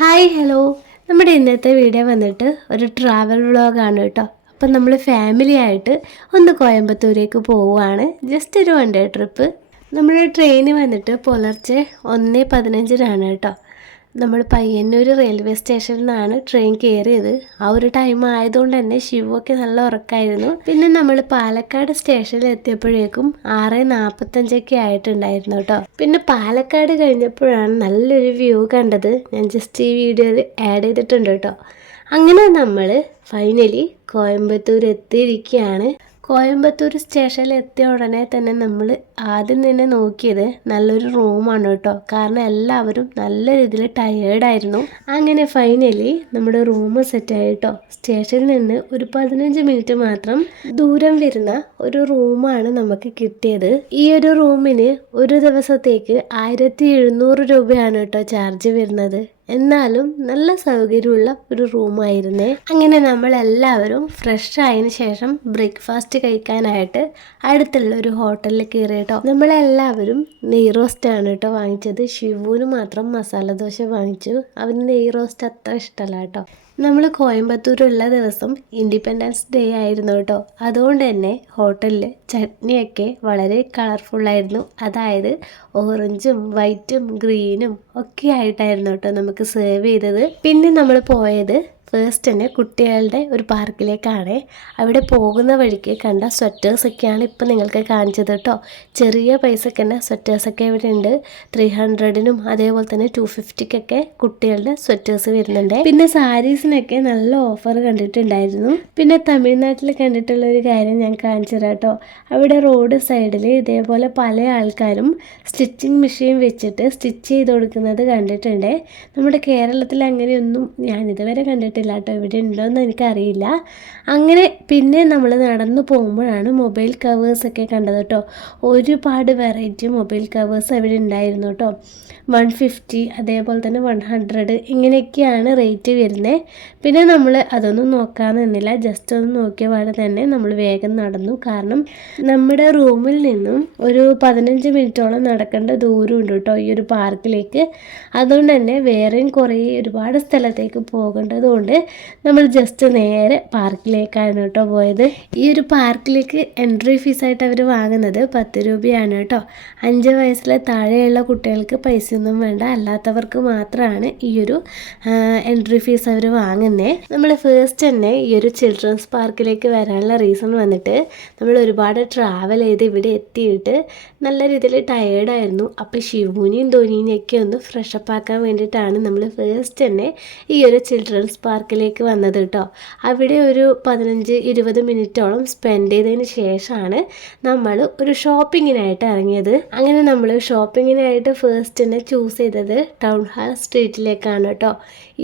Hi hello നമ്മുടെ ഇന്നത്തെ video വന്നിട്ട് ഒരു ട്രാവൽ വ്ളോഗാണ് കേട്ടോ. അപ്പം നമ്മൾ ഫാമിലി ആയിട്ട് ഒന്ന് കോയമ്പത്തൂരേക്ക് പോവുകയാണ്. ജസ്റ്റ് ഒരു വൺ ഡേ ട്രിപ്പ് നമ്മുടെ ട്രെയിന് വന്നിട്ട് പുലർച്ചെ ഒന്ന് പതിനഞ്ചിനാണ് കേട്ടോ. നമ്മൾ പയ്യന്നൂർ റെയിൽവേ സ്റ്റേഷനിൽ നിന്നാണ് ട്രെയിൻ കയറിയത് ആ ഒരു ടൈം ആയതുകൊണ്ട് തന്നെ ശിവൊക്കെ നല്ല ഉറക്കായിരുന്നു. പിന്നെ നമ്മൾ പാലക്കാട് സ്റ്റേഷനിൽ എത്തിയപ്പോഴേക്കും ആറ് നാൽപ്പത്തഞ്ചൊക്കെ ആയിട്ടുണ്ടായിരുന്നു കേട്ടോ. പിന്നെ പാലക്കാട് കഴിഞ്ഞപ്പോഴാണ് നല്ലൊരു വ്യൂ കണ്ടത്. ഞാൻ ജസ്റ്റ് ഈ വീഡിയോയിൽ ആഡ് ചെയ്തിട്ടുണ്ട് കേട്ടോ. അങ്ങനെ നമ്മൾ ഫൈനലി കോയമ്പത്തൂർ എത്തിയിരിക്കുകയാണ്. കോയമ്പത്തൂർ സ്റ്റേഷനിൽ എത്തിയ ഉടനെ തന്നെ നമ്മൾ ആദ്യം തന്നെ നോക്കിയത് നല്ലൊരു റൂമാണ് കേട്ടോ. കാരണം എല്ലാവരും നല്ല രീതിയിൽ ടയേർഡായിരുന്നു അങ്ങനെ ഫൈനലി നമ്മുടെ റൂം സെറ്റായി കേട്ടോ. സ്റ്റേഷനിൽ നിന്ന് ഒരു പതിനഞ്ച് മിനിറ്റ് മാത്രം ദൂരം വരുന്ന ഒരു റൂമാണ് നമുക്ക് കിട്ടിയത്. ഈ ഒരു റൂമിന് ഒരു ദിവസത്തേക്ക് ആയിരത്തി എഴുന്നൂറ് രൂപയാണ് കേട്ടോ ചാർജ് വരുന്നത്. എന്നാലും നല്ല സൗകര്യമുള്ള ഒരു റൂമായിരുന്നേ. അങ്ങനെ നമ്മൾ എല്ലാവരും ഫ്രഷ് ആയതിന് ശേഷം ബ്രേക്ക്ഫാസ്റ്റ് കഴിക്കാനായിട്ട് അടുത്തുള്ള ഒരു ഹോട്ടലിൽ കയറി കേട്ടോ നമ്മളെല്ലാവരും നെയ് ആണ് കേട്ടോ വാങ്ങിച്ചത്. ശിവുവിന് മാത്രം മസാല ദോശ വാങ്ങിച്ചു. അവന് നെയ് റോസ്റ്റ് അത്ര ഇഷ്ടമല്ല കേട്ടോ. നമ്മൾ കോയമ്പത്തൂരുള്ള ദിവസം ഇൻഡിപെൻഡൻസ് ഡേ ആയിരുന്നു കേട്ടോ. അതുകൊണ്ട് തന്നെ ഹോട്ടലിൽ ചട്നിയൊക്കെ വളരെ കളർഫുള്ളായിരുന്നു അതായത് ഓറഞ്ചും വൈറ്റും ഗ്രീനും ഒക്കെ ആയിട്ടായിരുന്നു കേട്ടോ നമുക്ക് സെർവ് ചെയ്തത്. പിന്നെ നമ്മൾ പോയത് ഫേസ്റ്റ് തന്നെ കുട്ടികളുടെ ഒരു പാർക്കിലേക്കാണ്. അവിടെ പോകുന്ന വഴിക്ക് കണ്ട സ്വെറ്റേഴ്സൊക്കെയാണ് ഇപ്പം നിങ്ങൾക്ക് കാണിച്ചത് കേട്ടോ. ചെറിയ പൈസക്ക് തന്നെ സ്വെറ്റേഴ്സൊക്കെ ഇവിടെ ഉണ്ട്. ത്രീ ഹൺഡ്രഡിനും അതേപോലെ തന്നെ ടു ഫിഫ്റ്റിക്കൊക്കെ കുട്ടികളുടെ സ്വെറ്റേഴ്സ് വരുന്നുണ്ട്. പിന്നെ സാരീസിനൊക്കെ നല്ല ഓഫർ കണ്ടിട്ടുണ്ടായിരുന്നു. പിന്നെ തമിഴ്നാട്ടിൽ കണ്ടിട്ടുള്ള ഒരു കാര്യം ഞാൻ കാണിച്ചു തരാം കേട്ടോ. അവിടെ റോഡ് സൈഡിൽ ഇതേപോലെ പല ആൾക്കാരും സ്റ്റിച്ചിങ് മെഷീൻ വെച്ചിട്ട് സ്റ്റിച്ച് ചെയ്ത് കൊടുക്കുന്നത് കണ്ടിട്ടുണ്ട്. നമ്മുടെ കേരളത്തിൽ അങ്ങനെയൊന്നും ഇതുവരെ കണ്ടിട്ടില്ല. കേട്ടോ ഇവിടെ ഉണ്ടോയെന്ന് എനിക്കറിയില്ല. അങ്ങനെ പിന്നെ നമ്മൾ നടന്നു പോകുമ്പോഴാണ് മൊബൈൽ കവേഴ്സൊക്കെ കണ്ടത് കേട്ടോ. ഒരുപാട് വെറൈറ്റി മൊബൈൽ കവേഴ്സ് അവിടെ ഉണ്ടായിരുന്നു കേട്ടോ. വൺ ഫിഫ്റ്റി അതേപോലെ തന്നെ വൺ ഹൺഡ്രഡ് ഇങ്ങനെയൊക്കെയാണ് റേറ്റ് വരുന്നത് പിന്നെ നമ്മൾ അതൊന്നും നോക്കാൻ നിന്നില്ല. ജസ്റ്റ് ഒന്ന് നോക്കിയ പാടെ തന്നെ നമ്മൾ വേഗം നടന്നു. കാരണം നമ്മുടെ റൂമിൽ നിന്നും ഒരു പതിനഞ്ച് മിനിറ്റോളം നടക്കേണ്ട ദൂരമുണ്ട് കേട്ടോ ഈ ഒരു പാർക്കിലേക്ക്. അതുകൊണ്ട് തന്നെ വേറെയും കുറേ ഒരുപാട് സ്ഥലത്തേക്ക് പോകേണ്ടതുകൊണ്ട് നമ്മൾ ജസ്റ്റ് നേരെ പാർക്കിലേക്കാണ് കേട്ടോ പോയത്. ഈ ഒരു പാർക്കിലേക്ക് എൻട്രി ഫീസായിട്ട് അവർ വാങ്ങുന്നത് പത്ത് രൂപയാണ് കേട്ടോ. അഞ്ച് വയസ്സിലെ താഴെയുള്ള കുട്ടികൾക്ക് പൈസയൊന്നും വേണ്ട അല്ലാത്തവർക്ക് മാത്രമാണ് ഈ ഒരു എൻട്രി ഫീസ് അവർ വാങ്ങുന്നത് നമ്മൾ ഫസ്റ്റ് തന്നെ ഈ ഒരു ചിൽഡ്രൻസ് പാർക്കിലേക്ക് വരാനുള്ള റീസൺ വന്നിട്ട് നമ്മൾ ഒരുപാട് ട്രാവൽ ചെയ്ത് ഇവിടെ എത്തിയിട്ട് നല്ല രീതിയിൽ ടയേർഡായിരുന്നു അപ്പോൾ ധോനിയും ധോനിനെയൊക്കെ ഒന്ന് ഫ്രഷപ്പ് ആക്കാൻ വേണ്ടിയിട്ടാണ് നമ്മൾ ഫസ്റ്റ് തന്നെ ഈ ഒരു ചിൽഡ്രൻസ് പാർക്കിലേക്ക് വന്നത് കേട്ടോ. അവിടെ ഒരു പതിനഞ്ച് ഇരുപത് മിനിറ്റോളം സ്പെൻഡ് ചെയ്തതിന് ശേഷമാണ് നമ്മൾ ഒരു ഷോപ്പിങ്ങിനായിട്ട് ഇറങ്ങിയത്. അങ്ങനെ നമ്മൾ ഷോപ്പിങ്ങിനായിട്ട് ഫസ്റ്റ് തന്നെ ചൂസ് ചെയ്തത് ടൗൺ ഹാൾ സ്ട്രീറ്റിലേക്കാണ് കേട്ടോ.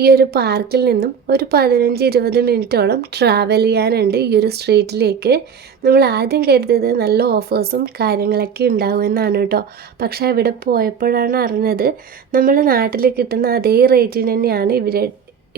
ഈ ഒരു പാർക്കിൽ നിന്നും ഒരു പതിനഞ്ച് ഇരുപത് മിനിറ്റോളം ട്രാവൽ ചെയ്യാനുണ്ട് ഈ ഒരു സ്ട്രീറ്റിലേക്ക് നമ്മൾ ആദ്യം കരുതിയത് നല്ല ഓഫേഴ്സും കാര്യങ്ങളൊക്കെ ഉണ്ടാവുമെന്നാണ് കേട്ടോ. പക്ഷേ അവിടെ പോയപ്പോഴാണ് അറിഞ്ഞത് നമ്മൾ നാട്ടിൽ കിട്ടുന്ന അതേ റേറ്റിന് തന്നെയാണ് ഇവർ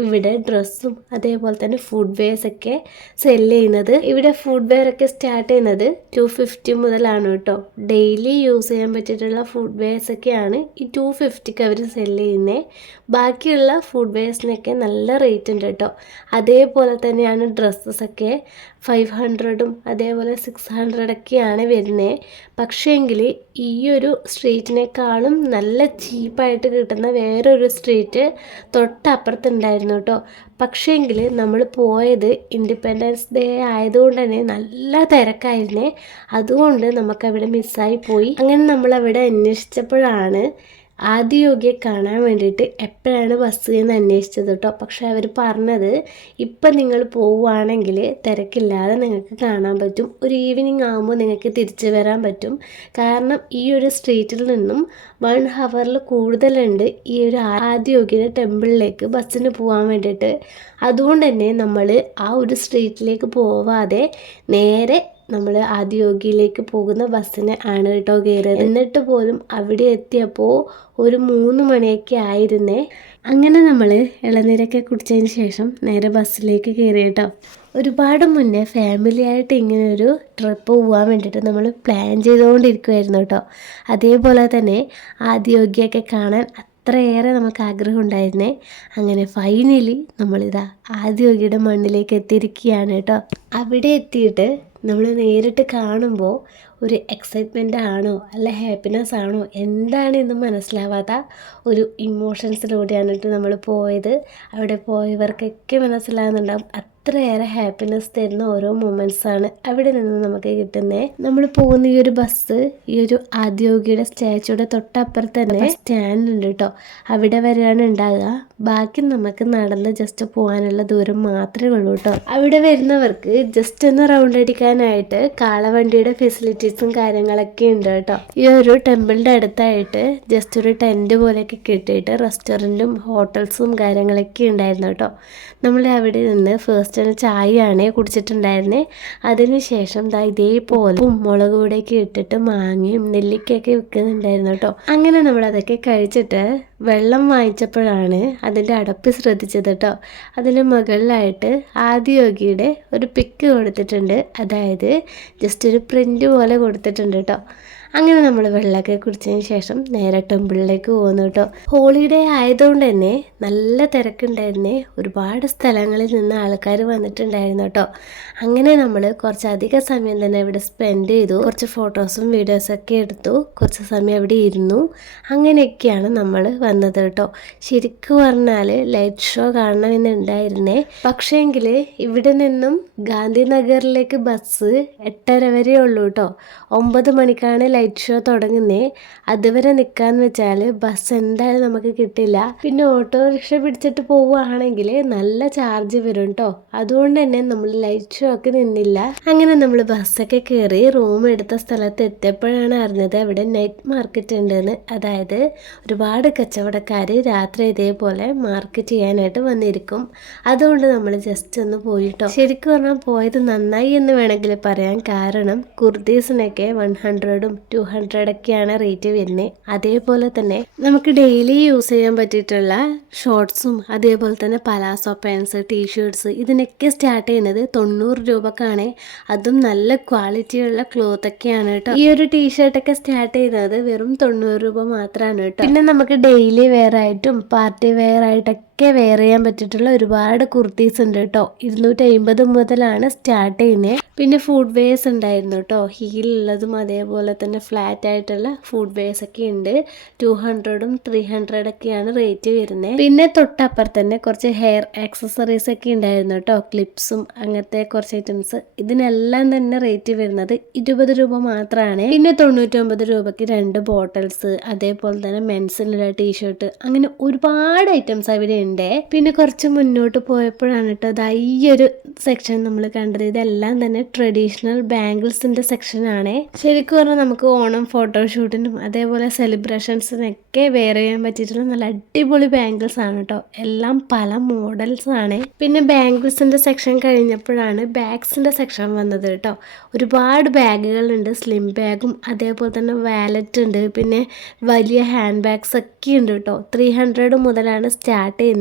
ഇവിടെ ഡ്രസ്സും അതേപോലെ തന്നെ ഫുഡ് വെയർസൊക്കെ സെൽ ചെയ്യുന്നത്. ഇവിടെ ഫുഡ് വെയർ ഒക്കെ സ്റ്റാർട്ട് ചെയ്യുന്നത് ടു ഫിഫ്റ്റി മുതലാണ് കേട്ടോ. ഡെയിലി യൂസ് ചെയ്യാൻ പറ്റിയിട്ടുള്ള ഫുഡ് വെയർസ് ഒക്കെയാണ് ഈ ടു ഫിഫ്റ്റിക്ക് അവർ സെൽ ചെയ്യുന്നത് ബാക്കിയുള്ള ഫുഡ് വെയർസിനൊക്കെ നല്ല റേറ്റ് ഉണ്ട് കേട്ടോ. അതേപോലെ തന്നെയാണ് ഡ്രസ്സസ് ഒക്കെ ഫൈവ് ഹൺഡ്രഡും അതേപോലെ സിക്സ് ഹൺഡ്രഡൊക്കെയാണ് വരുന്നത് പക്ഷേങ്കിൽ ഈ ഒരു സ്ട്രീറ്റിനേക്കാളും നല്ല ചീപ്പായിട്ട് കിട്ടുന്ന വേറൊരു സ്ട്രീറ്റ് തൊട്ടപ്പുറത്തുണ്ടായിരുന്നു കേട്ടോ. പക്ഷേങ്കിൽ നമ്മൾ പോയത് ഇൻഡിപെൻഡൻസ് ഡേ ആയതുകൊണ്ട് തന്നെ നല്ല തിരക്കായിരുന്നേ. അതുകൊണ്ട് നമുക്കവിടെ മിസ്സായി പോയി. അങ്ങനെ നമ്മളവിടെ അന്വേഷിച്ചപ്പോഴാണ് ആദിയോഗിയെ കാണാൻ വേണ്ടിയിട്ട് എപ്പോഴാണ് ബസ് എന്ന് അന്വേഷിച്ചത് കേട്ടോ പക്ഷെ അവർ പറഞ്ഞത് ഇപ്പം നിങ്ങൾ പോവുകയാണെങ്കിൽ തിരക്കില്ലാതെ നിങ്ങൾക്ക് കാണാൻ പറ്റും. ഒരു ഈവനിങ് ആകുമ്പോൾ നിങ്ങൾക്ക് തിരിച്ചു വരാൻ പറ്റും. കാരണം ഈ ഒരു സ്ട്രീറ്റിൽ നിന്നും വൺ ഹവറിൽ കൂടുതലുണ്ട് ഈ ഒരു ആദ്യ യോഗിയുടെ ടെമ്പിളിലേക്ക് ബസ്സിന് പോകാൻ വേണ്ടിയിട്ട്. അതുകൊണ്ട് തന്നെ നമ്മൾ ആ ഒരു സ്ട്രീറ്റിലേക്ക് പോവാതെ നേരെ നമ്മൾ ആദിയോഗിയിലേക്ക് പോകുന്ന ബസ്സിന് ആണ് കേട്ടോ കയറിയത്. എന്നിട്ട് പോലും അവിടെ എത്തിയപ്പോൾ ഒരു മൂന്ന് മണിയൊക്കെ ആയിരുന്നേ. അങ്ങനെ നമ്മൾ ഇളനീരൊക്കെ കുടിച്ചതിന് ശേഷം നേരെ ബസ്സിലേക്ക് കയറി കേട്ടോ. ഒരുപാട് മുന്നേ ഫാമിലി ആയിട്ട് ഇങ്ങനെ ഒരു ട്രിപ്പ് പോകാൻ വേണ്ടിയിട്ട് നമ്മൾ പ്ലാൻ ചെയ്തുകൊണ്ടിരിക്കുമായിരുന്നു കേട്ടോ. അതേപോലെ തന്നെ ആദിയോഗിയൊക്കെ കാണാൻ അത്രയേറെ നമുക്ക് ആഗ്രഹം ഉണ്ടായിരുന്നേ. അങ്ങനെ ഫൈനലി നമ്മളിതാ ആദ്യോഗിയുടെ മണ്ണിലേക്ക് എത്തിയിരിക്കുകയാണ് കേട്ടോ. അവിടെ എത്തിയിട്ട് നമ്മൾ നേരിട്ട് കാണുമ്പോൾ ഒരു എക്സൈറ്റ്മെന്റ് ആണോ അല്ല ഹാപ്പിനെസ് ആണോ എന്താണ് ഇന്ന് മനസ്സിലാവാത്ത ഒരു ഇമോഷൻസിലൂടെയാണ് കേട്ടോ നമ്മൾ പോയത്. അവിടെ പോയവർക്കൊക്കെ മനസ്സിലാകുന്നുണ്ടാവും അത്രയേറെ ഹാപ്പിനെസ് തരുന്ന ഓരോ മൊമെന്റ്സാണ് അവിടെ നിന്ന് നമുക്ക് കിട്ടുന്നത് നമ്മൾ പോകുന്ന ഈ ഒരു ബസ് ഈ ഒരു ആദ്യോഗിയുടെ സ്റ്റാച്ചുയുടെ തൊട്ടപ്പുറത്ത് തന്നെ സ്റ്റാൻഡ് ഉണ്ട് കേട്ടോ. അവിടെ വരെയാണ് ഉണ്ടാകുക ബാക്കി നമുക്ക് നടന്ന് ജസ്റ്റ് പോകാനുള്ള ദൂരം മാത്രമേ ഉള്ളൂ കേട്ടോ അവിടെ വരുന്നവർക്ക് ജസ്റ്റ് ഒന്ന് റൗണ്ട് അടിക്കാനായിട്ട് കാളവണ്ടിയുടെ ഫെസിലിറ്റീസും കാര്യങ്ങളൊക്കെ ഉണ്ട് കേട്ടോ ഈ ഒരു ടെമ്പിളിന്റെ അടുത്തായിട്ട് ജസ്റ്റ് ഒരു ടെന്റ് പോലെയൊക്കെ കിട്ടിയിട്ട് റെസ്റ്റോറന്റും ഹോട്ടൽസും കാര്യങ്ങളൊക്കെ ഉണ്ടായിരുന്നു കേട്ടോ നമ്മൾ അവിടെ നിന്ന് ഫസ്റ്റ് ചായയാണ് കുടിച്ചിട്ടുണ്ടായിരുന്നത് അതിനുശേഷം ദാ ഇതേപോലെ മുളക് കൂടെയൊക്കെ ഇട്ടിട്ട് മാങ്ങയും നെല്ലിക്കയൊക്കെ വിൽക്കുന്നുണ്ടായിരുന്നു കേട്ടോ അങ്ങനെ നമ്മൾ അതൊക്കെ കഴിച്ചിട്ട് വെള്ളം വാങ്ങിച്ചപ്പോഴാണ് അതിന്റെ അടപ്പ് ശ്രദ്ധിച്ചത് കേട്ടോ അതിന് മുകളിലായിട്ട് ആദിയോഗിയുടെ ഒരു പിക്ക് കൊടുത്തിട്ടുണ്ട്. അതായത് ജസ്റ്റ് ഒരു പ്രിന്റ് പോലെ കൊടുത്തിട്ടുണ്ട് കേട്ടോ അങ്ങനെ നമ്മൾ വെള്ളമൊക്കെ കുടിച്ചതിന് ശേഷം നേരെ ടെമ്പിളിലേക്ക് പോകുന്നു കേട്ടോ. ഹോളിഡേ ആയതുകൊണ്ട് തന്നെ നല്ല തിരക്കുണ്ടായിരുന്നേ. ഒരുപാട് സ്ഥലങ്ങളിൽ നിന്ന് ആൾക്കാർ വന്നിട്ടുണ്ടായിരുന്നു കേട്ടോ. അങ്ങനെ നമ്മൾ കുറച്ചധികം സമയം തന്നെ ഇവിടെ സ്പെൻഡ് ചെയ്തു. കുറച്ച് ഫോട്ടോസും വീഡിയോസൊക്കെ എടുത്തു. കുറച്ച് സമയം അവിടെ ഇരുന്നു. അങ്ങനെയൊക്കെയാണ് നമ്മൾ വന്നത് കേട്ടോ. ശരിക്കും പറഞ്ഞാൽ ലൈറ്റ് ഷോ കാണണമെന്നുണ്ടായിരുന്നേ പക്ഷേങ്കിൽ ഇവിടെ നിന്നും ഗാന്ധിനഗറിലേക്ക് ബസ് എട്ടര വരെ ഉള്ളൂ കേട്ടോ. ഒമ്പത് മണിക്കാണ് ലൈറ്റ് ഷോ തുടങ്ങുന്നേ അതുവരെ നിൽക്കാന്ന് വെച്ചാൽ ബസ് എന്തായാലും നമുക്ക് കിട്ടില്ല. പിന്നെ ഓട്ടോറിക്ഷ പിടിച്ചിട്ട് പോവുകയാണെങ്കിൽ നല്ല ചാർജ് വരും കേട്ടോ അതുകൊണ്ട് തന്നെ നമ്മൾ ലൈറ്റ് ഷോ ഒക്കെ നിന്നില്ല. അങ്ങനെ നമ്മൾ ബസ്സൊക്കെ കയറി റൂം എടുത്ത സ്ഥലത്ത് എത്തിയപ്പോഴാണ് അറിഞ്ഞത് അവിടെ നൈറ്റ് മാർക്കറ്റ് ഉണ്ടെന്ന്. അതായത് ഒരുപാട് കച്ചവടക്കാർ രാത്രി ഇതേപോലെ മാർക്കറ്റ് ചെയ്യാനായിട്ട് വന്നിരിക്കും. അതുകൊണ്ട് നമ്മൾ ജസ്റ്റ് ഒന്ന് പോയിട്ടോ ശരിക്കും പറഞ്ഞാൽ പോയത് നന്നായി എന്ന് വേണമെങ്കിൽ പറയാം. കാരണം കുർദീസിനൊക്കെ വൺ ഹൺഡ്രഡും ടു ഹൺഡ്രഡൊക്കെയാണ് റേറ്റ് വരുന്നത് അതേപോലെ തന്നെ നമുക്ക് ഡെയിലി യൂസ് ചെയ്യാൻ പറ്റിയിട്ടുള്ള ഷോർട്സും അതേപോലെ തന്നെ പലാസോ പാൻസ് ടീഷർട്സ് ഇതിനൊക്കെ സ്റ്റാർട്ട് ചെയ്യുന്നത് തൊണ്ണൂറ് രൂപക്കാണ്. അതും നല്ല ക്വാളിറ്റിയുള്ള ക്ലോത്ത് ഒക്കെയാണ് കേട്ടോ ഈ ഒരു ടീഷർട്ടൊക്കെ സ്റ്റാർട്ട് ചെയ്യുന്നത് വെറും തൊണ്ണൂറ് രൂപ മാത്രമാണ് കേട്ടോ പിന്നെ നമുക്ക് ഡെയിലി വെയർ ആയിട്ടും പാർട്ടി വെയർ ആയിട്ടൊക്കെ ഒക്കെ വെയർ ചെയ്യാൻ പറ്റിയിട്ടുള്ള ഒരുപാട് കുർത്തീസ് ഉണ്ട് കേട്ടോ. ഇരുന്നൂറ്റി അമ്പത് മുതലാണ് സ്റ്റാർട്ട് ചെയ്യുന്നത് പിന്നെ ഫുഡ് വെയർസ് ഉണ്ടായിരുന്നു കേട്ടോ. ഹീലുള്ളതും അതേപോലെ തന്നെ ഫ്ലാറ്റ് ആയിട്ടുള്ള ഫുഡ് വെയർസ് ഒക്കെ ഉണ്ട്. ടു ഹൺഡ്രഡും ത്രീ ഹൺഡ്രഡൊക്കെയാണ് റേറ്റ് വരുന്നത് പിന്നെ തൊട്ടപ്പുറത്ത് തന്നെ കുറച്ച് ഹെയർ ആക്സസറീസ് ഒക്കെ ഉണ്ടായിരുന്നു കേട്ടോ. ക്ലിപ്സും അങ്ങനത്തെ കുറച്ച് ഐറ്റംസ് ഇതിനെല്ലാം തന്നെ റേറ്റ് വരുന്നത് ഇരുപത് രൂപ മാത്രമാണ് പിന്നെ തൊണ്ണൂറ്റൊമ്പത് രൂപയ്ക്ക് രണ്ട് ബോട്ടിൽസ് അതേപോലെ തന്നെ മെൻസിനുള്ള ടീഷർട്ട് അങ്ങനെ ഒരുപാട് ഐറ്റംസ് അവിടെ ഉണ്ട്. പിന്നെ കുറച്ച് മുന്നോട്ട് പോയപ്പോഴാണ് കേട്ടോ അതാ ഈ ഒരു സെക്ഷൻ നമ്മൾ കണ്ടത്. ഇതെല്ലാം തന്നെ ട്രഡീഷണൽ ബാംഗിൾസിന്റെ സെക്ഷനാണ് ശരിക്കും പറഞ്ഞാൽ നമുക്ക് ഓണം ഫോട്ടോഷൂട്ടിനും അതേപോലെ സെലിബ്രേഷൻസിനൊക്കെ വെയർ ചെയ്യാൻ പറ്റിയിട്ടുള്ള നല്ല അടിപൊളി ബാംഗിൾസ് ആണ് കേട്ടോ. എല്ലാം പല മോഡൽസ് ആണ്. പിന്നെ ബാംഗിൾസിന്റെ സെക്ഷൻ കഴിഞ്ഞപ്പോഴാണ് ബാഗ്സിന്റെ സെക്ഷൻ വന്നത് കേട്ടോ. ഒരുപാട് ബാഗുകളുണ്ട് സ്ലിം ബാഗും അതേപോലെ തന്നെ വാലറ്റ് ഉണ്ട്. പിന്നെ വലിയ ഹാൻഡ് ബാഗ്സ് ഒക്കെ ഉണ്ട് കേട്ടോ. ത്രീ ഹൺഡ്രഡ് മുതലാണ് സ്റ്റാർട്ട് ചെയ്യുന്നത്.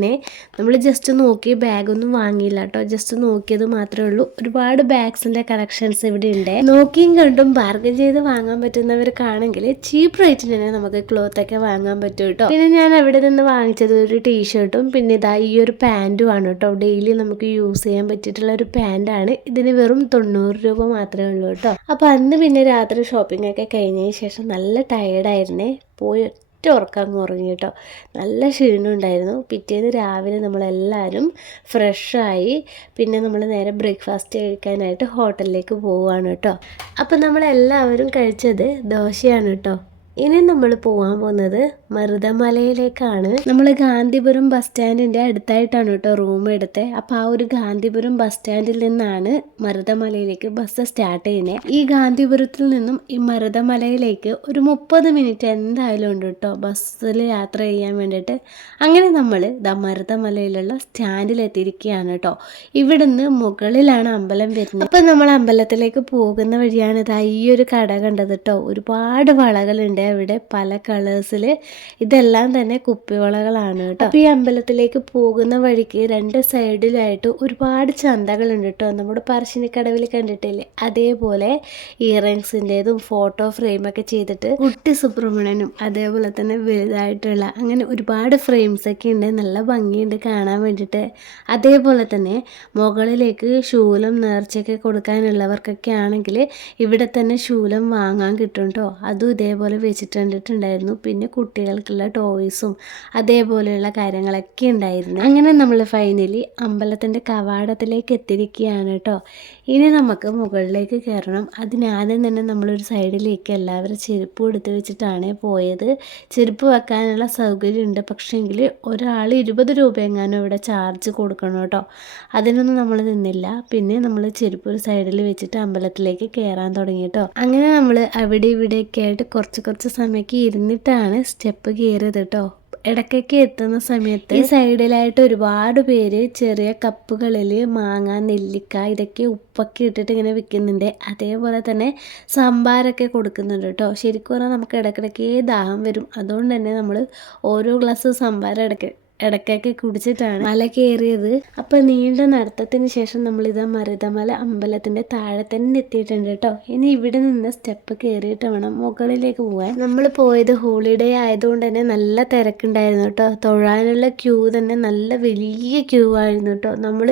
നമ്മൾ ജസ്റ്റ് നോക്കി ബാഗൊന്നും വാങ്ങിയില്ല കേട്ടോ ജസ്റ്റ് നോക്കിയത് മാത്രമേ ഉള്ളൂ. ഒരുപാട് ബാഗ്സിന്റെ കളക്ഷൻസ് ഇവിടെ ഉണ്ട്. നോക്കിയും കണ്ടും ബാർഗൻ ചെയ്ത് വാങ്ങാൻ പറ്റുന്നവർക്കാണെങ്കിൽ ചീപ്പ് റേറ്റിന് തന്നെ നമുക്ക് ക്ലോത്ത് ഒക്കെ വാങ്ങാൻ പറ്റും കേട്ടോ പിന്നെ ഞാൻ അവിടെ നിന്ന് വാങ്ങിച്ചത് ഒരു ടീഷർട്ടും പിന്നെ ഇതാ ഈ ഒരു പാന്റും ആണ് കേട്ടോ ഡെയിലി നമുക്ക് യൂസ് ചെയ്യാൻ പറ്റിയിട്ടുള്ള ഒരു പാന്റാണ് ഇതിന് വെറും തൊണ്ണൂറ് രൂപ മാത്രമേ ഉള്ളൂ കേട്ടോ അപ്പോൾ അന്ന് പിന്നെ രാത്രി ഷോപ്പിംഗ് ഒക്കെ കഴിഞ്ഞതിന് ശേഷം നല്ല ടയേർഡായിരുന്നേ പോയി ഒറ്റ ഉറക്കം അങ്ങ് ഉറങ്ങി കേട്ടോ. നല്ല ക്ഷീണം ഉണ്ടായിരുന്നു. പിറ്റേന്ന് രാവിലെ നമ്മളെല്ലാവരും ഫ്രഷായി പിന്നെ നമ്മൾ നേരെ ബ്രേക്ക്ഫാസ്റ്റ് കഴിക്കാനായിട്ട് ഹോട്ടലിലേക്ക് പോവുകയാണ് കേട്ടോ. അപ്പം നമ്മളെല്ലാവരും കഴിച്ചത് ദോശയാണ് കേട്ടോ. ഇനി നമ്മൾ പോകാൻ പോകുന്നത് മരുതമലയിലേക്കാണ്. നമ്മൾ ഗാന്ധിപുരം ബസ് സ്റ്റാൻഡിന്റെ അടുത്തായിട്ടാണ് കേട്ടോ റൂം എടുത്തത് അപ്പോൾ ആ ഒരു ഗാന്ധിപുരം ബസ് സ്റ്റാൻഡിൽ നിന്നാണ് മരുതമലയിലേക്ക് ബസ് സ്റ്റാർട്ട് ചെയ്യുന്നത് ഈ ഗാന്ധിപുരത്തിൽ നിന്നും ഈ മരുതമലയിലേക്ക് ഒരു മുപ്പത് മിനിറ്റ് എന്തായാലും ഉണ്ട് കേട്ടോ ബസ്സിൽ യാത്ര ചെയ്യാൻ വേണ്ടിയിട്ട്. അങ്ങനെ നമ്മൾ ദ മരുതമലയിലുള്ള സ്റ്റാൻഡിൽ എത്തിയിരിക്കുകയാണ് കേട്ടോ. ഇവിടുന്ന് മുകളിലാണ് അമ്പലം വരുന്നത്. അപ്പോൾ നമ്മൾ അമ്പലത്തിലേക്ക് പോകുന്ന വഴിയാണ് ഇതാ ഈ ഒരു കട കണ്ടത് കേട്ടോ. ഒരുപാട് വളകളുണ്ട്. ഇവിടെ പല കളേഴ്സിൽ ഇതെല്ലാം തന്നെ കുപ്പിവളകളാണ് കേട്ടോ. അപ്പോൾ ഈ അമ്പലത്തിലേക്ക് പോകുന്ന വഴിക്ക് രണ്ട് സൈഡിലായിട്ട് ഒരുപാട് ചന്തകളുണ്ട് കേട്ടോ. നമ്മുടെ പറശ്ശിനിക്കടവിൽ കണ്ടിട്ടില്ലേ? അതേപോലെ ഇയറിങ്സിന്റെതും ഫോട്ടോ ഫ്രെയിമൊക്കെ ചെയ്തിട്ട് കുട്ടി സുബ്രഹ്മണ്യനും അതേപോലെ തന്നെ വലുതായിട്ടുള്ള അങ്ങനെ ഒരുപാട് ഫ്രെയിംസ് ഒക്കെ ഉണ്ട്. നല്ല ഭംഗിയുണ്ട് കാണാൻ വേണ്ടിയിട്ട്. അതേപോലെ തന്നെ മുകളിലേക്ക് ശൂലം നേർച്ചയൊക്കെ കൊടുക്കാനുള്ളവർക്കൊക്കെ ആണെങ്കിൽ ഇവിടെ തന്നെ ശൂലം വാങ്ങാൻ കിട്ടും കേട്ടോ. അതും ഇതേപോലെ വെച്ചിട്ട് കണ്ടിട്ടുണ്ടായിരുന്നു. പിന്നെ കുട്ടികൾക്കുള്ള ടോയ്സും അതേപോലെയുള്ള കാര്യങ്ങളൊക്കെ ഉണ്ടായിരുന്നു. അങ്ങനെ നമ്മൾ ഫൈനലി അമ്പലത്തിന്റെ കവാടത്തിലേക്ക് എത്തിയിരിക്കുകയാണ് കേട്ടോ ഇനി നമുക്ക് മുകളിലേക്ക് കയറണം. അതിനാദ്യം തന്നെ നമ്മളൊരു സൈഡിലേക്ക് എല്ലാവരും ചെരുപ്പ് എടുത്ത് വെച്ചിട്ടാണ് പോയത്. ചെരുപ്പ് വെക്കാനുള്ള സൗകര്യമുണ്ട്. പക്ഷേങ്കിൽ ഒരാൾ ഇരുപത് രൂപ എങ്ങാനും ഇവിടെ ചാർജ് കൊടുക്കണം കേട്ടോ അതിനൊന്നും നമ്മൾ നിന്നില്ല. പിന്നെ നമ്മൾ ചെരുപ്പ് ഒരു സൈഡിൽ വെച്ചിട്ട് അമ്പലത്തിലേക്ക് കയറാൻ തുടങ്ങി കേട്ടോ അങ്ങനെ നമ്മൾ അവിടെ ഇവിടെയൊക്കെ ആയിട്ട് കുറച്ച് കുറച്ച് സമയമൊക്കെ ഇരുന്നിട്ടാണ് സ്റ്റെപ്പ് കയറിയത് കേട്ടോ ഇടയ്ക്കൊക്കെ എത്തുന്ന സമയത്ത് ഈ സൈഡിലായിട്ട് ഒരുപാട് പേര് ചെറിയ കപ്പുകളിൽ മാങ്ങ നെല്ലിക്ക ഇതൊക്കെ ഉപ്പൊക്കെ ഇട്ടിട്ട് ഇങ്ങനെ വിൽക്കുന്നുണ്ട്. അതേപോലെ തന്നെ സാമ്പാറൊക്കെ കൊടുക്കുന്നുണ്ട് കേട്ടോ ശരിക്കും പറഞ്ഞാൽ നമുക്ക് ഇടയ്ക്കിടയ്ക്ക് ദാഹം വരും. അതുകൊണ്ട് തന്നെ നമ്മൾ ഓരോ ഗ്ലാസ് സാമ്പാർ ഇടയ്ക്ക് ഇടയ്ക്കൊക്കെ കുടിച്ചിട്ടാണ് മല കയറിയത്. അപ്പം നീണ്ട നടത്തത്തിന് ശേഷം നമ്മൾ നമ്മളിതാ മരുതമല അമ്പലത്തിന്റെ താഴെ തന്നെ എത്തിയിട്ടുണ്ട് കേട്ടോ ഇനി ഇവിടെ നിന്ന് സ്റ്റെപ്പ് കയറിയിട്ട് വേണം മുകളിലേക്ക് പോകാൻ നമ്മൾ പോയത് ഹോളിഡേ ആയതുകൊണ്ട് തന്നെ നല്ല തിരക്കുണ്ടായിരുന്നു കേട്ടോ തൊഴാനുള്ള ക്യൂ തന്നെ നല്ല വലിയ ക്യൂ ആയിരുന്നു കേട്ടോ നമ്മൾ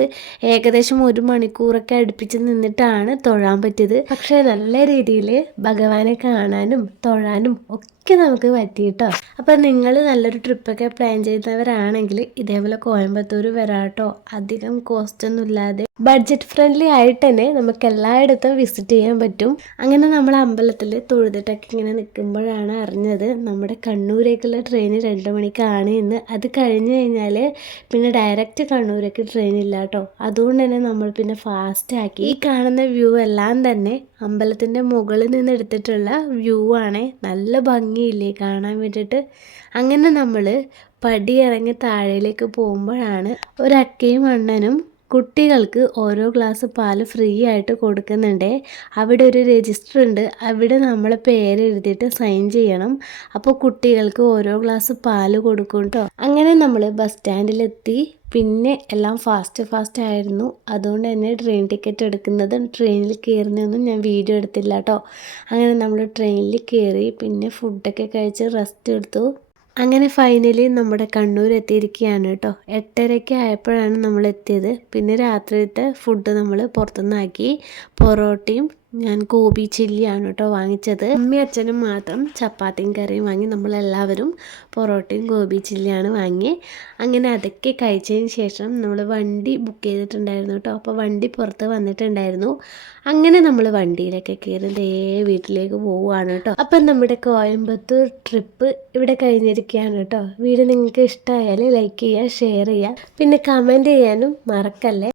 ഏകദേശം ഒരു മണിക്കൂറൊക്കെ അടുപ്പിച്ച് നിന്നിട്ടാണ് തൊഴാൻ പറ്റിയത്. പക്ഷേ നല്ല രീതിയിൽ ഭഗവാനെ കാണാനും തൊഴാനും ഒക്കെ നമുക്ക് പറ്റി കേട്ടോ അപ്പം നിങ്ങൾ നല്ലൊരു ട്രിപ്പൊക്കെ പ്ലാൻ ചെയ്യുന്നവരാണെങ്കിൽ ഇതേപോലെ കോയമ്പത്തൂർ വരാട്ടോ അധികം കോസ്റ്റ് ഒന്നും ഇല്ലാതെ. ബഡ്ജറ്റ് ഫ്രണ്ട്ലി ആയിട്ട് തന്നെ നമുക്ക് എല്ലായിടത്തും വിസിറ്റ് ചെയ്യാൻ പറ്റും. അങ്ങനെ നമ്മൾ അമ്പലത്തിൽ തൊഴുതിട്ടൊക്കെ ഇങ്ങനെ നിൽക്കുമ്പോഴാണ് അറിഞ്ഞത് നമ്മുടെ കണ്ണൂരേക്കുള്ള ട്രെയിൻ രണ്ട് മണിക്കാണ് എന്ന്. അത് കഴിഞ്ഞ് കഴിഞ്ഞാൽ പിന്നെ ഡയറക്റ്റ് കണ്ണൂരേക്ക് ട്രെയിൻ ഇല്ല കേട്ടോ. അതുകൊണ്ട് തന്നെ നമ്മൾ പിന്നെ ഫാസ്റ്റ് ആക്കി. ഈ കാണുന്ന വ്യൂ എല്ലാം തന്നെ അമ്പലത്തിന്റെ മുകളിൽ നിന്ന് എടുത്തിട്ടുള്ള വ്യൂ ആണ്. നല്ല ഭംഗിയില്ലേ കാണാൻ വേണ്ടിയിട്ട്. അങ്ങനെ നമ്മൾ പടി ഇറങ്ങി താഴേലേക്ക് പോകുമ്പോഴാണ് ഒരക്കയും അണ്ണനും കുട്ടികൾക്ക് ഓരോ ഗ്ലാസ് പാൽ ഫ്രീ ആയിട്ട് കൊടുക്കുന്നുണ്ട്. അവിടെ ഒരു രജിസ്റ്റർ ഉണ്ട്. അവിടെ നമ്മൾ പേര് എഴുതിയിട്ട് സൈൻ ചെയ്യണം. അപ്പോൾ കുട്ടികൾക്ക് ഓരോ ഗ്ലാസ് പാൽ കൊടുക്കും കേട്ടോ അങ്ങനെ നമ്മൾ ബസ് സ്റ്റാൻഡിലെത്തി. പിന്നെ എല്ലാം ഫാസ്റ്റ് ഫാസ്റ്റ് ആയിരുന്നു. അതുകൊണ്ട് തന്നെ ട്രെയിൻ ടിക്കറ്റ് എടുക്കുന്നതും ട്രെയിനിൽ കയറുന്നതൊന്നും ഞാൻ വീഡിയോ എടുത്തില്ല കേട്ടോ അങ്ങനെ നമ്മൾ ട്രെയിനിൽ കയറി പിന്നെ ഫുഡൊക്കെ കഴിച്ച് റെസ്റ്റ് എടുത്തു. അങ്ങനെ ഫൈനലി നമ്മുടെ കണ്ണൂർ എത്തിയിരിക്കുകയാണ് കേട്ടോ എട്ടരയ്ക്ക് ആയപ്പോഴാണ് നമ്മൾ എത്തിയത്. പിന്നെ രാത്രിയിലത്തെ ഫുഡ് നമ്മൾ പുറത്തുനിന്നാക്കി. പൊറോട്ടയും ഞാൻ ഗോബി ചില്ലിയാണ് കേട്ടോ വാങ്ങിച്ചത്. അമ്മയും അച്ഛനും മാത്രം ചപ്പാത്തിയും കറിയും വാങ്ങി നമ്മളെല്ലാവരും പൊറോട്ടയും ഗോബി ചില്ലിയാണ് വാങ്ങി. അങ്ങനെ അതൊക്കെ കഴിച്ചതിന് ശേഷം നമ്മൾ വണ്ടി ബുക്ക് ചെയ്തിട്ടുണ്ടായിരുന്നു കേട്ടോ. അപ്പോൾ വണ്ടി പുറത്ത് വന്നിട്ടുണ്ടായിരുന്നു. അങ്ങനെ നമ്മൾ വണ്ടിയിലൊക്കെ കയറി ദേ വീട്ടിലേക്ക് പോവുകയാണ് കേട്ടോ. അപ്പം നമ്മുടെ കോയമ്പത്തൂർ ട്രിപ്പ് ഇവിടെ കഴിഞ്ഞിരിക്കുകയാണ് കേട്ടോ. വീഡിയോ നിങ്ങൾക്ക് ഇഷ്ടമായാൽ ലൈക്ക് ചെയ്യുക ഷെയർ ചെയ്യുക. പിന്നെ കമന്റ് ചെയ്യാനും മറക്കല്ലേ?